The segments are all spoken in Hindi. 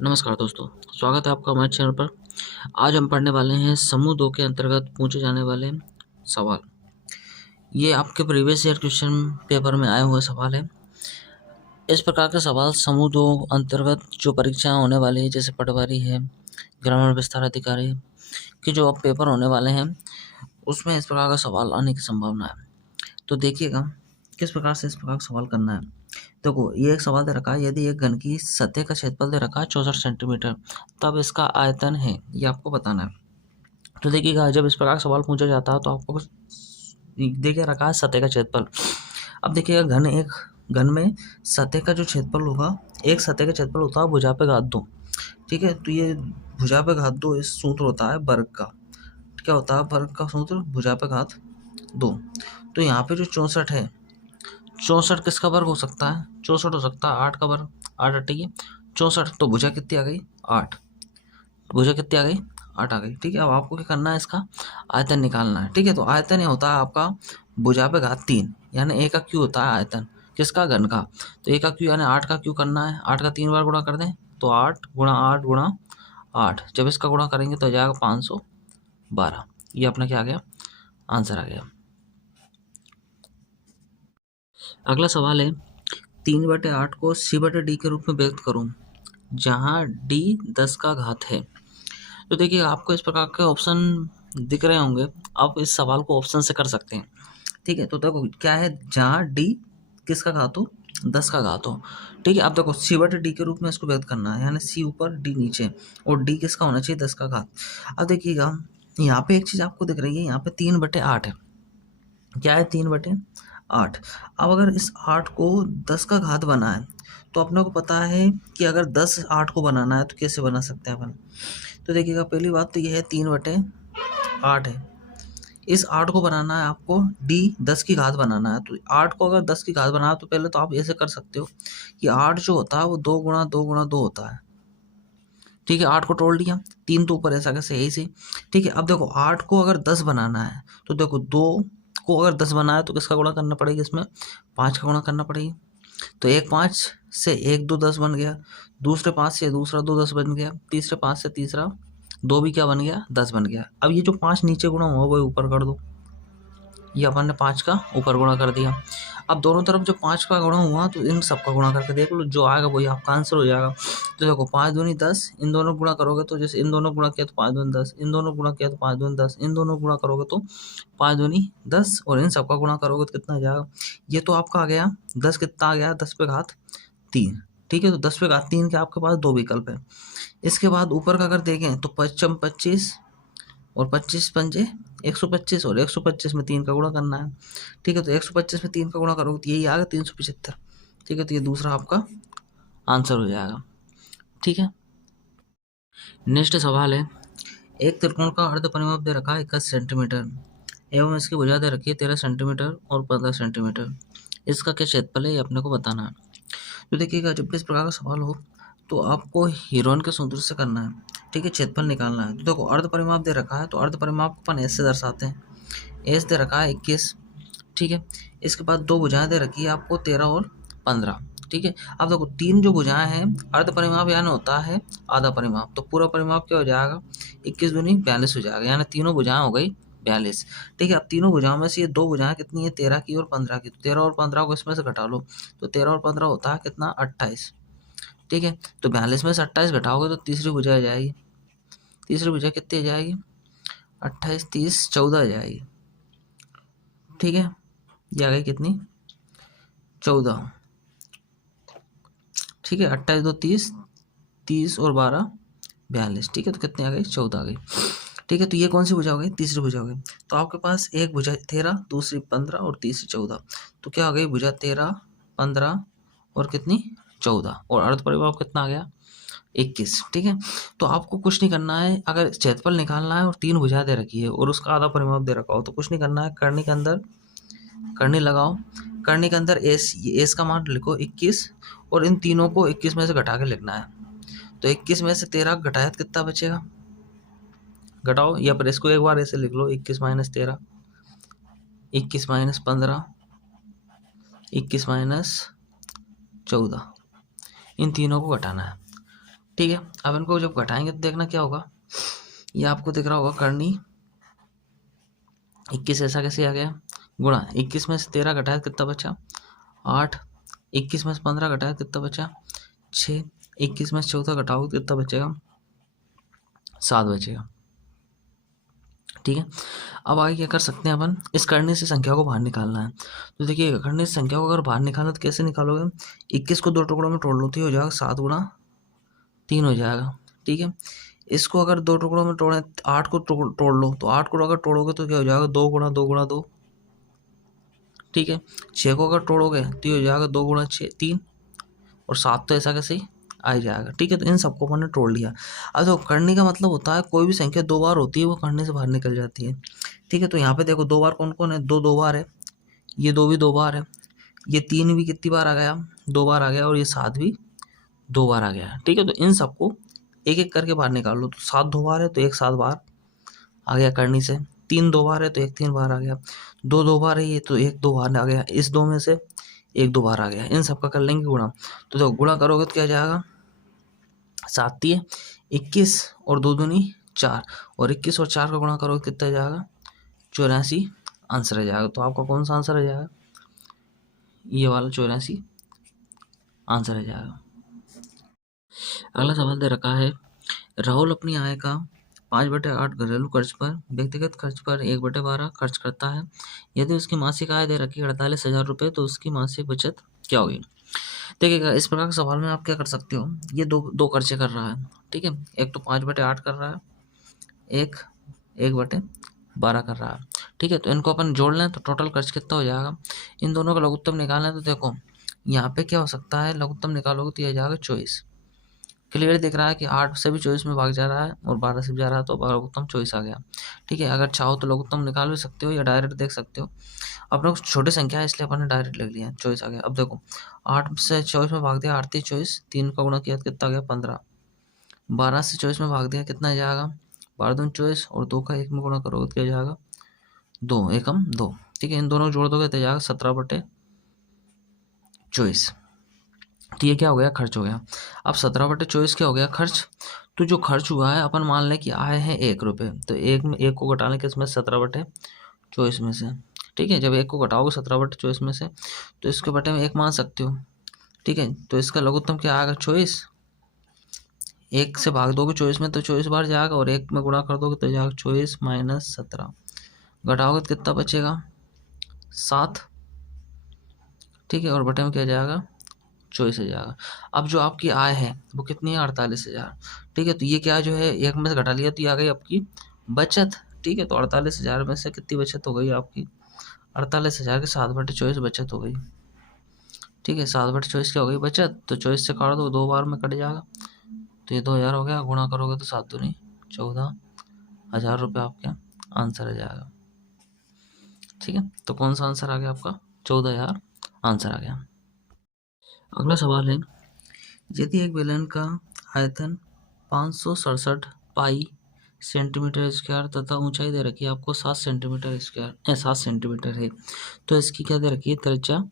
नमस्कार दोस्तों, स्वागत है आपका हमारे चैनल पर। आज हम पढ़ने वाले हैं समूह 2 के अंतर्गत पूछे जाने वाले सवाल। ये आपके प्रीवियस ईयर क्वेश्चन पेपर में आए हुए सवाल हैं। इस प्रकार के सवाल समूह 2 अंतर्गत जो परीक्षाएं होने वाली है, जैसे पटवारी है, ग्रामीण विस्तार अधिकारी के जो अब पेपर होने वाले हैं, उसमें इस प्रकार का सवाल आने की संभावना है। तो देखिएगा किस प्रकार से इस प्रकार का सवाल करना है। देखो, ये एक सवाल दे रखा है, यदि एक घन की सतह का क्षेत्रफल दे रखा है 64 सेंटीमीटर, तब इसका आयतन है, ये आपको बताना है। तो देखिएगा, जब इस प्रकार का सवाल पूछा जाता है तो आपको देखिए रखा है सतह का क्षेत्रफल। अब देखिएगा, घन में सतह का जो क्षेत्रफल होगा, एक सतह का क्षेत्रफल होता है भुजा पे घात 2। ठीक है, तो ये भुजा पे घात 2 इस सूत्र होता है वर्ग का। क्या होता है वर्ग का सूत्र? भुजा पे घात 2। तो यहाँ पे जो 64 है, 64 किसका वर्ग हो सकता है? 64 हो सकता है 8 का वर्ग। 8 अट्ठी 64, तो भुजा कितनी आ गई? 8। भुजा कितनी आ गई? 8 आ गई। ठीक है, अब आपको क्या करना है? इसका आयतन निकालना है। ठीक है, तो आयतन ये होता है आपका भुजा पे घात 3, यानी ए का क्यू होता है आयतन किसका? घन का। तो ए का क्यू यानी 8 का क्यू करना है। 8 का 3 बार गुणा कर दें तो 8 गुणा 8 गुणा 8, जब इसका गुणा करेंगे तो आ जाएगा 512। ये अपना क्या आ गया? आंसर आ गया। अगला सवाल है, 3/8 को c/d के रूप में व्यक्त करूं, जहां d 10 का घात है। तो देखिए, आपको इस प्रकार के ऑप्शन दिख रहे होंगे, आप इस सवाल को ऑप्शन से कर सकते हैं। ठीक है, तो देखो क्या है, जहां d किसका घात हो? 10 का घात हो। ठीक है, अब देखो c/d के रूप में इसको व्यक्त करना है, यानी c ऊपर d नीचे, और d किसका होना चाहिए? 10 का घात। अब देखिएगा, यहाँ पे एक चीज आपको दिख रही है, यहाँ पे 3/8 है। क्या है? 3/8। अब अगर इस 8 को 10 का घात बना है, तो अपने को पता है कि अगर 10 8 को बनाना है तो कैसे बना सकते हैं अपन। तो देखिएगा, पहली बात तो ये है 3/8 है। इस 8 को बनाना है आपको, d 10 की घात बनाना है। तो 8 को अगर 10 की घात बनाना है तो पहले तो आप ऐसे कर सकते हो कि 8 जो होता है वो 2 गुणा 2 गुणा 2 होता है। ठीक है, 8 को तोड़ लिया, 3 तो ऊपर ऐसा कैसे, यही से। ठीक है, अब देखो 8 को अगर 10 बनाना है तो देखो 2 को अगर 10 बनाना है तो किसका गुणा करना पड़ेगा? इसमें 5 का गुणा करना पड़ेगा। तो एक 5 से एक 2 10 बन गया, दूसरे 5 से दूसरा 2 10 बन गया, तीसरे 5 से तीसरा 2 भी क्या बन गया? 10 बन गया। अब ये जो 5 नीचे गुणा हुआ वो ऊपर कर दो, ये अपन ने 5 का ऊपर गुणा कर दिया। अब दोनों तरफ जो 5 का गुणा हुआ तो इन सब का गुणा करके देख लो, जो आएगा वही आपका आंसर हो जाएगा। तो देखो 5 दूनी 10, इन दोनों गुणा करोगे तो जैसे इन दोनों गुणा किया तो 5 दूनी 10, इन दोनों गुणा किया तो 5 दूनी 10, इन दोनों गुणा करोगे तो 5 दूनी 10, और इन सब का गुणा करोगे तो कितना आ जाएगा? ये तो आपका आ गया 10, कितना आ गया? 10 पे घात 3। ठीक है, तो 10 पे घात 3 के आपके पास दो विकल्प है। इसके बाद ऊपर का अगर देखें तो 5 25 और 25 पंजे 125, और 125 में 3 का गुणा करना है। ठीक है, तो 125 में 3 का गुणा करोगे तो यही आएगा 375। ठीक है, तो ये दूसरा आपका आंसर हो जाएगा। ठीक है, नेक्स्ट सवाल है, एक त्रिकोण का अर्ध परिमाप दे रखा है 21 सेंटीमीटर एवं इसकी भुजा दे रखी है 13 सेंटीमीटर और 15 सेंटीमीटर। इसका क्या क्षेत्रफल है, ये अपने को बताना है। तो देखिएगा, जब भी इस प्रकार का सवाल हो तो आपको हीरोइन के सूत्र से करना है। ठीक है, क्षेत्रफल निकालना है। तो देखो, अर्ध परिमाप दे रखा है तो अर्ध परिमाप अपन ऐसे दर्शाते हैं, एस दे रखा है 21। ठीक है, इसके बाद दो भुजाएं दे रखी है आपको 13 और 15। ठीक है, अब देखो तीन जो भुजाएं हैं, अर्ध परिमाप यानी होता है आधा परिमाप, तो पूरा परिमाप क्या हो जाएगा? 21 दूनी 42 हो जाएगा, यानी तीनों भुजाएं हो गई 42। ठीक है, अब तीनों भुजाओं में से ये दो भुजाएं कितनी है? 13 की और 15 की। तो 13 और 15 को इसमें से घटा लो, तो 13 और 15 होता है कितना? 28। ठीक है, तो 42 में से 28 घटाओगे तो तीसरी भुजा आ जाएगी। तीसरी भुजा कितनी आ जाएगी? 28 30 14 आ जाएगी। ठीक है, ये आ गई कितनी? 14। ठीक है, 28 2 30, 30 और 12 42। ठीक है, तो कितनी आ गई? 14 आ गई। ठीक है, तो ये कौन सी भुजा हो गई? तीसरी भुजा हो गई। तो आपके पास एक भुजा 13, दूसरी 15 और तीसरी 14। तो क्या हो गई? भुजा 13 15 और कितनी? 14, और अर्ध परिमाप कितना आ गया? 21। ठीक है, तो आपको कुछ नहीं करना है, अगर क्षेत्रफल निकालना है और तीन भुजा दे रखी है और उसका आधा परिमाप दे रखा हो तो कुछ नहीं करना है, करनी के अंदर करनी लगाओ, करनी के अंदर एस का मान लिखो 21, और इन तीनों को 21 में से घटा के लिखना है। तो 21 में से 13 घटाया तो कितना बचेगा? घटाओ, या फिर इसको एक बार ऐसे लिख लो, 21 माइनस 13, 21 माइनस 15, 21 माइनस 14, इन तीनों को घटाना है। ठीक है, अब इनको जब घटाएंगे तो देखना क्या होगा, ये आपको दिख रहा होगा करनी 21 ऐसा कैसे आ गया, गुणा 21 में से 13 घटाया कितना बचा 8, 21 में से 15 घटाया कितना बचा 6, 21 में से 14 घटाओ कितना बचेगा 7 बचेगा। ठीक है, अब आगे क्या कर सकते हैं अपन, इस करने से संख्या को बाहर निकालना है। तो देखिए करने से संख्या को अगर बाहर निकालना तो कैसे निकालोगे, 21 को 2 टुकड़ों में तोड़ लो तो हो जाएगा 7 गुणा 3 हो जाएगा। ठीक है, इसको अगर 2 टुकड़ों में तोड़े 8 को तोड़ लो, तो 8 को अगर तोड़ोगे तो क्या हो जाएगा 2 गुणा 2 गुणा 2। ठीक है, 6 को अगर तोड़ोगे तो ये हो जाएगा 2 गुणा 6 3, और 7 तो ऐसा कैसे ही आ ही जाएगा। ठीक है, तो इन सबको मैंने तोड़ लिया। अब तो करने का मतलब होता है कोई भी संख्या 2 बार होती है वो करने से बाहर निकल जाती है। ठीक है, तो यहाँ पे देखो 2 बार कौन कौन है, 2 बार है, ये 2 भी 2 बार है, ये 3 भी कितनी बार आ गया 2 बार आ गया, और ये 7 भी 2 बार आ गया। ठीक है, तो इन सबको एक एक करके बाहर निकाल लो। तो 7 2 बार है तो एक 7 बार आ गया करनी से, 3 2 बार है तो एक 3 बार आ गया, 2 2 बार है ये तो एक 2 बार आ गया, इस 2 में से एक 2 बार आ गया। इन सबका कर लेंगे गुणा, तो देखो गुणा करोगे तो क्या जाएगा 7 तिये 21 और 2 दूनी 4, और 21 और 4 का गुणा करोगे कितना जाएगा 84 आंसर आ जाएगा। तो आपका कौन सा आंसर आ जाएगा, ये वाला 84 आंसर आ जाएगा। अगला सवाल दे रखा है, राहुल अपनी आय का 5/8 घरेलू खर्च पर, व्यक्तिगत खर्च पर 1/12 खर्च करता है। यदि उसकी मासिक आय दे रखी 48,000 रुपये तो उसकी मासिक बचत क्या होगी। देखिएगा इस प्रकार के सवाल में आप क्या कर सकते हो, ये दो खर्चे कर रहा है। ठीक है, एक तो 5/8 कर रहा है, एक 1/12 कर रहा है। ठीक है, तो इनको अपन जोड़ लें तो टोटल खर्च कितना हो जाएगा, इन दोनों का लघुत्तम निकालना है। तो देखो यहाँ पे क्या हो सकता है, लघुत्तम निकालोगे तो यह जाएगा 24। क्लियर दिख रहा है कि 8 से भी 24 में भाग जा रहा है और 12 से भी जा रहा है, तो लघुत्तम 24 आ गया। ठीक है, अगर चाहो तो लघुत्तम निकाल भी सकते हो या डायरेक्ट देख सकते हो। अपने को छोटी संख्या है इसलिए अपन ने डायरेक्ट लिख लिया, 24 आ गया। अब देखो 8 से 24 में भाग दिया, 8 3 24, 3 का गुणा किया कितना आ गया 15, 12 से 24 में भाग दिया कितना जाएगा 12 दूनी 24, और 2 का 1 में गुणा करोगे तो क्या जाएगा 2 एकम 2। ठीक है, इन दोनों जोड़ दोगे तो जाएगा 17/24। तो ये क्या हो गया खर्च हो गया। अब 17/24 क्या हो गया खर्च, तो जो खर्च हुआ है अपन मान लें कि आए हैं 1 रुपये, तो एक में 1 को घटा लें किसमें 17/24 में से। ठीक है, जब 1 को घटाओगे 17/24 में से तो इसके बटे में 1 मान सकते हो। ठीक है, तो इसका लघुत्तम क्या आएगा 24, 1 से भाग दोगे 24 में तो 24 बार जाएगा, और 1 में गुणा कर दोगे तो जाएगा 24 - 17, घटाओगे तो कितना बचेगा 7। ठीक है, और बटे में क्या जाएगा 24 हो जाएगा। अब जो आपकी आय है वो कितनी है 48,000। ठीक है, तो ये क्या जो है एक में से घटा लिया तो ये आ गई आपकी बचत। ठीक है, तो 48,000 में से कितनी बचत हो गई आपकी 48,000 के 7/24 बचत हो गई। ठीक है, 7/24 क्या हो गई बचत, तो 24 से काट दो 2 बार में कट जाएगा, तो ये 2000 हो गया, गुणा करोगे तो 7 दूनी 14,000 रुपये आपके आंसर आ जाएगा। ठीक है, तो कौन सा आंसर आ गया आपका 14,000 आंसर आ गया। अगला सवाल है, यदि एक बेलन का आयतन 567 पाई सेंटीमीटर स्क्वायर तथा ऊंचाई दे रखी है आपको 7 सेंटीमीटर स्क्वायर 7 सेंटीमीटर है, तो इसकी क्या दे रखी है त्रिज्या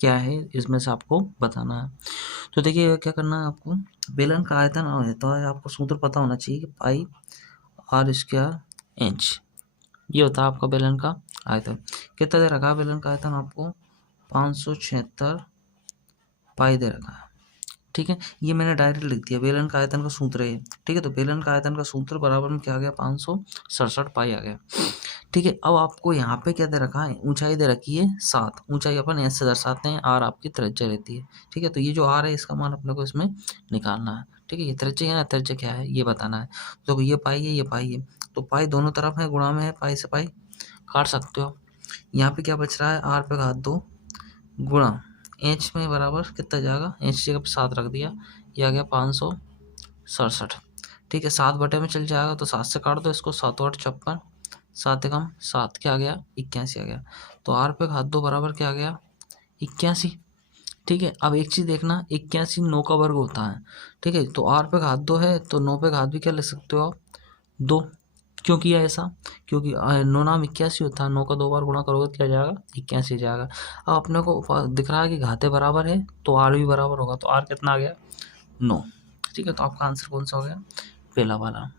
क्या है, इसमें से आपको बताना है। तो देखिए क्या करना है आपको, बेलन का आयतन होता है, आपको सूत्र पता होना चाहिए कि पाई r स्क्वायर इंच, ये होता है आपका बेलन का आयतन। कितना दे रखा है बेलन का आयतन आपको 576 पाई दे रखा है। ठीक है, ये मैंने डायरेक्ट लिख दिया, बेलन का आयतन का सूत्र है। ठीक है, तो बेलन का आयतन का सूत्र बराबर में क्या आ गया 567 पाई आ गया। ठीक है, अब आपको यहाँ पे क्या दे रखा है, ऊंचाई दे रखी है 7, ऊंचाई अपन ऐसे दर्शाते हैं, आर आपकी त्रिज्या रहती है। ठीक है, तो ये जो आर है इसका मान अपने को इसमें निकालना है। ठीक है, ये त्रिज्या है ना, त्रिज्या क्या है ये बताना है। तो ये पाई है, ये पाई है, तो पाई दोनों तरफ है, गुणा में है, पाई से पाई काट सकते हो। यहाँ पे क्या बच रहा है आर पे घात 2 गुणा इंच में बराबर कितना जाएगा, इंच जगह पर 7 रख दिया, ये आ गया 567। ठीक है, 7 बटे में चल जाएगा, तो 7 से काट दो इसको, 7 8 56, 7 एकम 7 क्या आ गया 81 आ गया। तो आर पे घात 2 बराबर क्या आ गया 81। ठीक है, अब एक चीज़ देखना, 81 9 का वर्ग होता है। ठीक है, तो आर पे घात 2 है तो 9 पे घात भी क्या ले सकते हो आप 2। क्यों किया ऐसा, क्योंकि 9 नाम 81 होता है, 9 का 2 बार गुणा करोगे क्या जाएगा 81 जाएगा। अब अपने को दिख रहा है कि घाते बराबर है तो आर भी बराबर होगा, तो आर कितना आ गया 9। ठीक है, तो आपका आंसर कौन सा हो गया, पहला वाला।